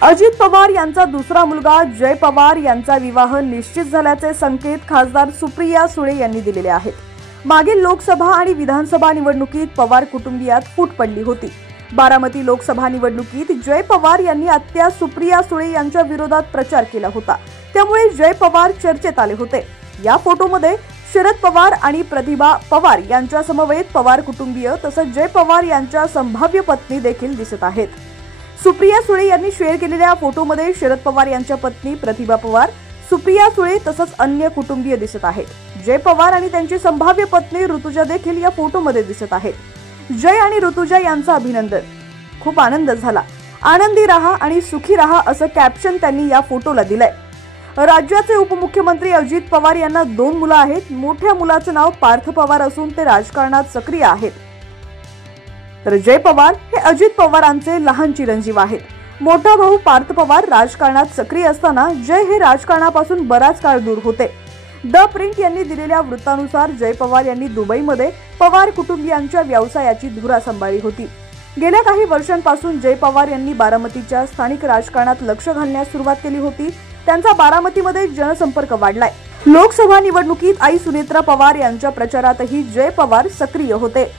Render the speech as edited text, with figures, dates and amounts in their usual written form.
अजित पवार यांचा दुसरा मुलगा जय पवार यांचा विवाह निश्चित झाल्याचे संकेत खासदार सुप्रिया सुळे यांनी दिलेले आहेत. मागील लोकसभा आणि विधानसभा निवडणुकीत पवार कुटुंबियात फूट पडली होती. बारामती लोकसभा निवडणुकीत जय पवार यांनी आत्या सुप्रिया सुळे यांच्या विरोधात प्रचार केला होता. त्यामुळे जय पवार चर्चेत आले होते. या फोटोमध्ये शरद पवार आणि प्रतिभा पवार यांच्या समवेत पवार कुटुंबीय तसंच जय पवार यांच्या संभाव्य पत्नी देखील दिसत आहेत. सुप्रिया सुळे यांनी शेअर केलेल्या फोटोमध्ये शरद पवार यांच्या पत्नी प्रतिभा पवार, सुप्रिया सुळे तसंच अन्य कुटुंबीय दिसत आहेत. जय पवार आणि त्यांची संभाव्य पत्नी ऋतुजा देखील या फोटोमध्ये दिसत आहेत. जय आणि ऋतुजा यांचं अभिनंदन. खूप आनंद झाला. आनंदी राहा आणि सुखी राहा असं कॅप्शन त्यांनी या फोटोला दिलंय. राज्याचे उपमुख्यमंत्री अजित पवार यांना 2 मुलं आहेत. मोठ्या मुलाचं नाव पार्थ पवार असून ते राजकारणात सक्रिय आहेत. तर जय पवार हे अजित पवारांचे लहान चिरंजीव आहेत. मोठा भाऊ पार्थ पवार राजकारणात सक्रिय असताना जय हे राजकारणापासून बराच काळ दूर होते. द प्रिंट यांनी दिलेल्या वृत्तानुसार जय पवार यांनी दुबईमध्ये पवार कुटुंबियांच्या व्यवसायाची धुरा सांभाळली होती. गेल्या काही वर्षांपासून जय पवार यांनी बारामतीच्या स्थानिक राजकारणात लक्ष घालण्यास सुरुवात केली होती. त्यांचा बारामतीमध्ये जनसंपर्क वाढलाय. लोकसभा निवडणुकीत आई सुनेत्रा पवार यांच्या प्रचारातही जय पवार सक्रिय होते.